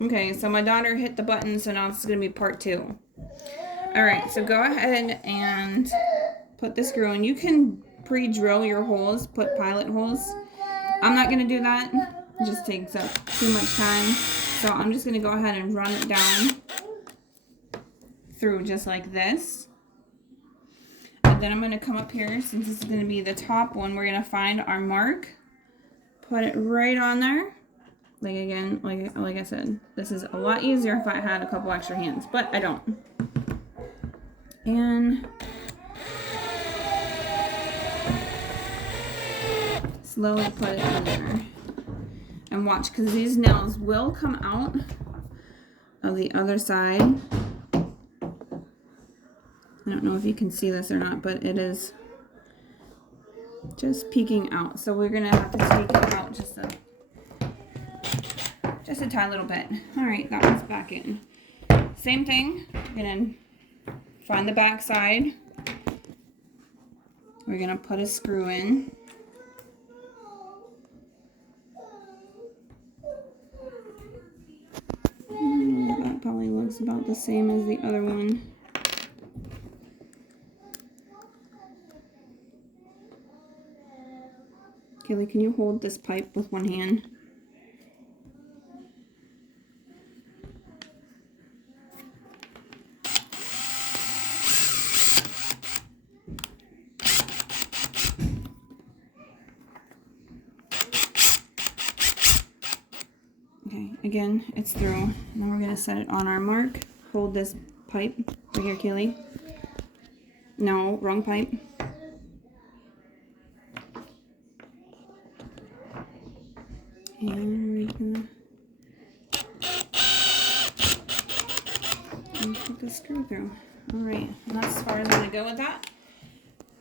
Okay, so my daughter hit the button, so now this is going to be part 2. Alright, so go ahead and put the screw in. You can pre-drill your holes, put pilot holes. I'm not going to do that. It just takes up too much time. So I'm just going to go ahead and run it down through just like this. And then I'm going to come up here, since this is going to be the top one, we're going to find our mark. Put it right on there. Like again, like I said, this is a lot easier if I had a couple extra hands, but I don't. And slowly put it in there. And watch, because these nails will come out of the other side. I don't know if you can see this or not, but it is just peeking out. So we're going to have to take it out just a tiny little bit. All right, that one's back in. Same thing. We're going to find the back side. We're going to put a screw in. That probably looks about the same as the other one. Kaylee, can you hold this pipe with one hand? Okay, again, it's through. Now we're going to set it on our mark. Hold this pipe right here, Kaylee. No, wrong pipe. And we're going to put the screw through. Alright, and that's as far as I'm going to go with that.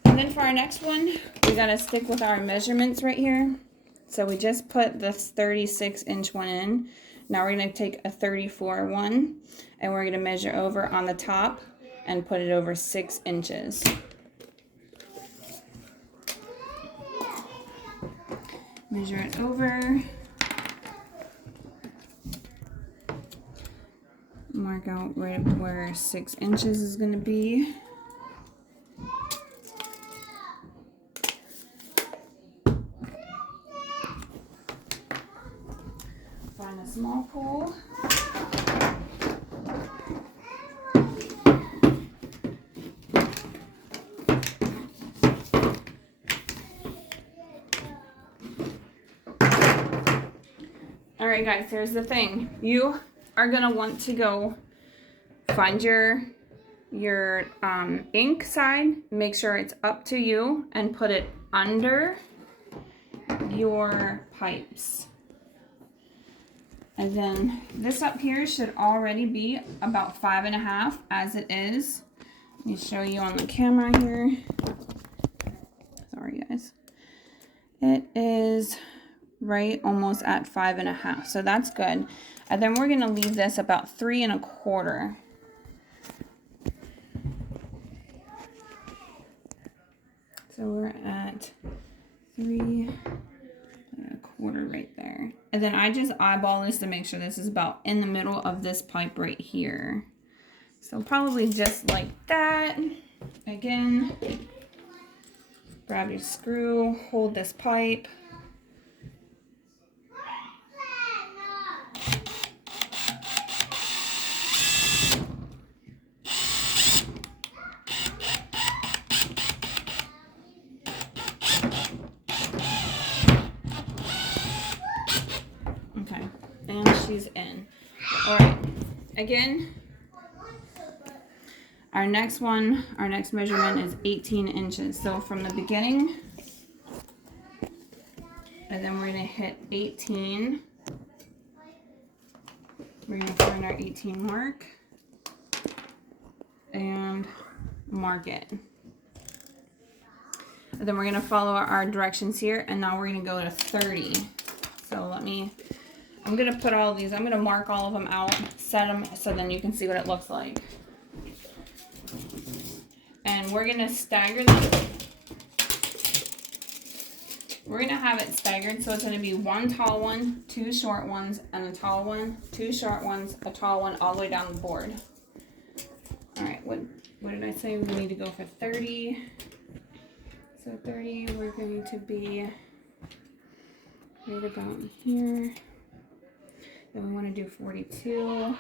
And then for our next one, we got to stick with our measurements right here. So we just put this 36-inch one in. Now we're going to take a 34 one, and we're going to measure over on the top and put it over 6 inches. Measure it over. Mark out right where 6 inches is going to be. Find a small pole. Alright guys, here's the thing. You are going to want to go find your ink side, make sure it's up to you, and put it under your pipes. And then this up here should already be about 5.5 as it is. Let me show you on the camera here. Sorry guys. It is right almost at 5.5, so that's good. And then we're going to leave this about 3.25. So we're at 3.25 right there. And then I just eyeball this to make sure this is about in the middle of this pipe right here. So probably just like that. Again, grab your screw, hold this pipe. Okay, and she's in. All right, again, our next measurement is 18 inches. So from the beginning, and then we're gonna hit 18. We're gonna find our 18 mark and mark it. And then we're gonna follow our directions here, and now we're gonna go to 30. So I'm gonna put all of these, I'm gonna mark all of them out, set them so then you can see what it looks like. And we're gonna stagger them. We're gonna have it staggered, so it's gonna be one tall one, two short ones, and a tall one, two short ones, a tall one, all the way down the board. All right, what did I say? We need to go for 30. So 30, we're going to be right about here. Then we want to do 42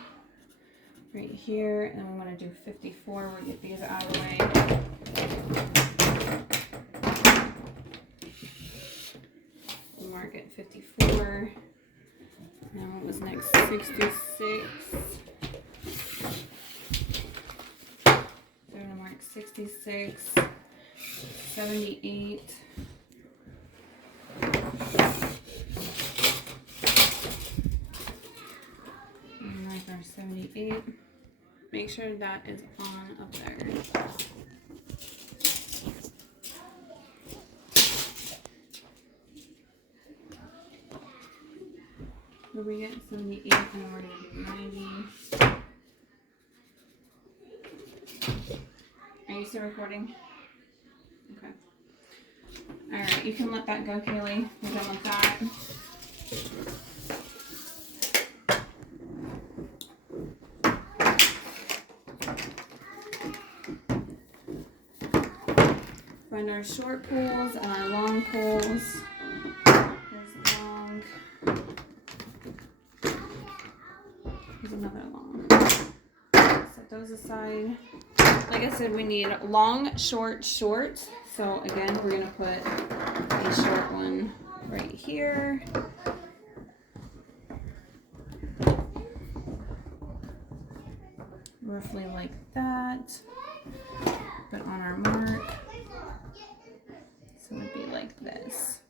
right here, and then we want to do 54. We'll get these out of the way. Mark at 54. Now what was next? 66. So we're going to mark 66, 78. And mark our 78. Make sure that is on up there. So we get 78 and we're going to do 90. Are you still recording? Okay. Alright, you can let that go, Kaylee. We're done with that. Find our short poles and our long poles. There's long. There's another long. Set those aside. Like I said, we need long, short, short. So again, we're going to put a short one right here. Roughly like that. Put on our mark. So it would be like this.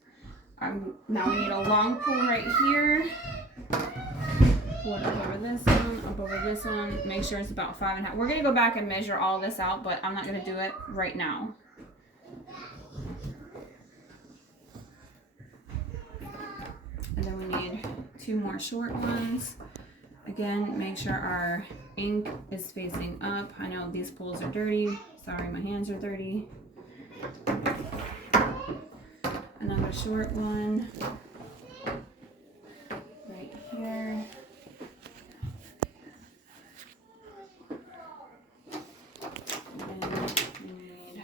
Now we need a long pole right here. Pull it up over this one, up over this one. Make sure it's about 5.5. We're gonna go back and measure all this out, but I'm not gonna do it right now. And then we need 2 more short ones. Again, make sure our ink is facing up. I know these poles are dirty. Sorry, my hands are dirty. Another short one right here. And we need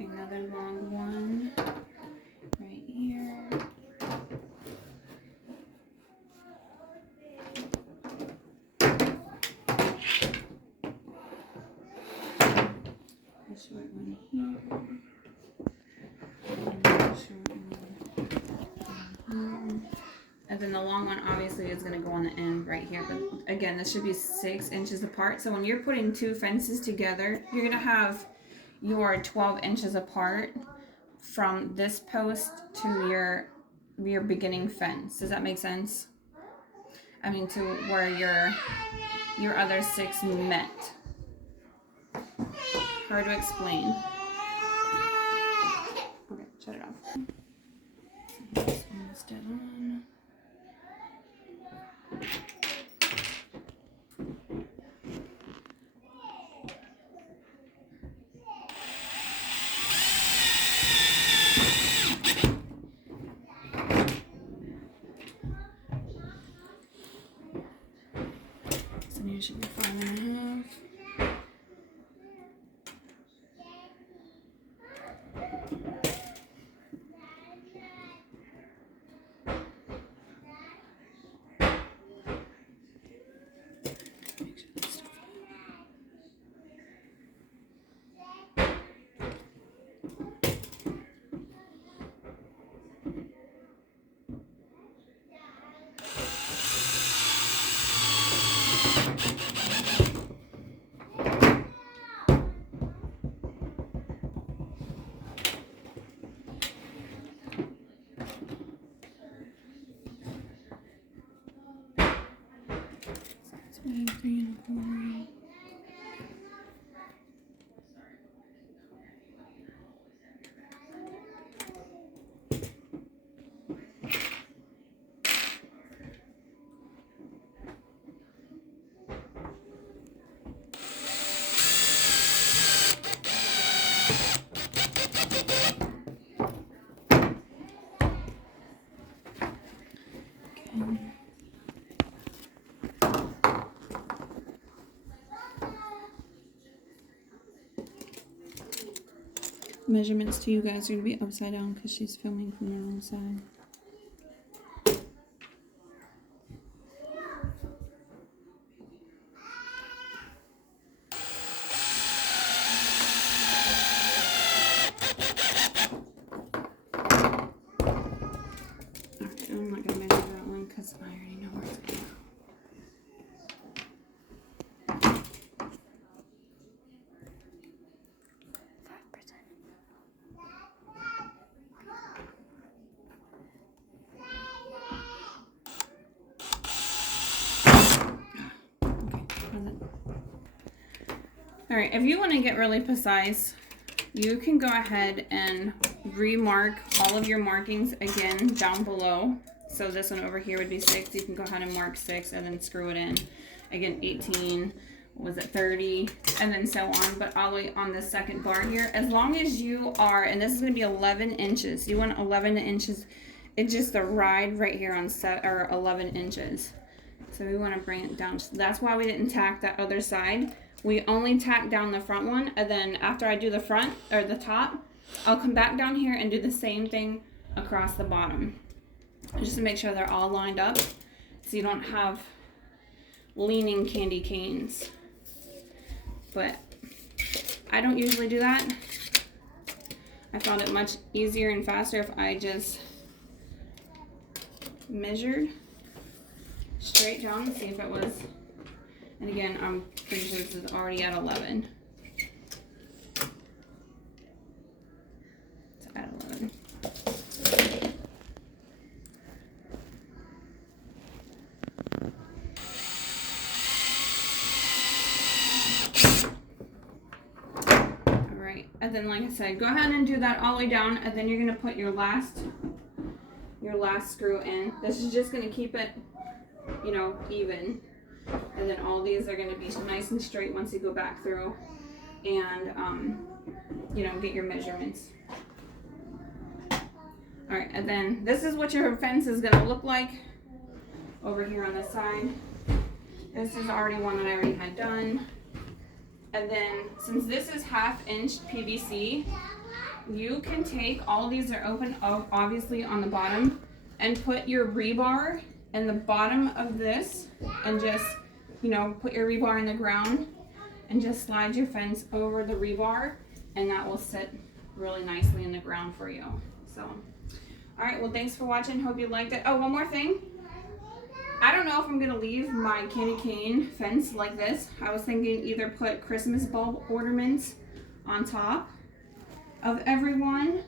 another long one right here. A short one here. Another short one here. And then the long one obviously is going to go on the end right here. But again, this should be 6 inches apart. So when you're putting 2 fences together, you're going to have your 12 inches apart from this post to your beginning fence. Does that make sense? I mean, to where your other 6 met. Hard to explain. Okay, shut it off. This one's dead on. So here should be 5.5. Measurements to you guys are going to be upside down because she's filming from the wrong side. Alright, I'm not going to measure that one because I already know where it's going to go. Alright, if you want to get really precise, you can go ahead and remark all of your markings again down below. So this one over here would be 6. You can go ahead and mark 6 and then screw it in. Again, 18, was it 30, and then so on. But all the way on the second bar here, as long as you are, and this is going to be 11 inches. You want 11 inches. It's just a ride right here on 11 inches. So we want to bring it down. So that's why we didn't tack that other side. We only tack down the front one, and then after I do the front or the top, I'll come back down here and do the same thing across the bottom, just to make sure they're all lined up so you don't have leaning candy canes. But I don't usually do that. I found it much easier and faster if I just measured straight down and see if it was. And again, I'm pretty sure this is already at 11. It's at 11. Alright, and then like I said, go ahead and do that all the way down, and then you're going to put your last screw in. This is just going to keep it, you know, even. And then all these are going to be nice and straight once you go back through and, you know, get your measurements. Alright, and then this is what your fence is going to look like over here on this side. This is already one that I already had done. And then, since this is 1/2 inch PVC, you can take, all these are open obviously on the bottom, and put your rebar in the bottom of this, and just, you know, put your rebar in the ground and just slide your fence over the rebar, and that will sit really nicely in the ground for you. So, alright, well, thanks for watching. Hope you liked it. Oh, one more thing. I don't know if I'm going to leave my candy cane fence like this. I was thinking either put Christmas bulb ornaments on top of everyone,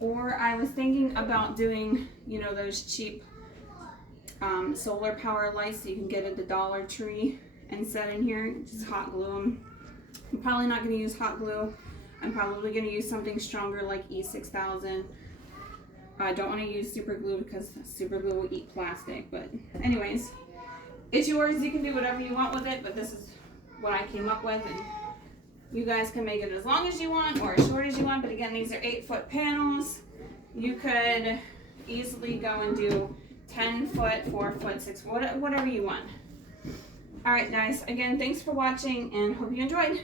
or I was thinking about doing, you know, those cheap solar power lights that you can get at the Dollar Tree and set in here. Just hot glue them. I'm probably not going to use hot glue. I'm probably going to use something stronger like E6000. I don't want to use super glue because super glue will eat plastic. But anyways, it's yours. You can do whatever you want with it, but this is what I came up with, and you guys can make it as long as you want or as short as you want. But again, these are 8-foot panels. You could easily go and do 10 foot, 4 foot, 6 foot, whatever you want. Alright guys, again, thanks for watching and hope you enjoyed.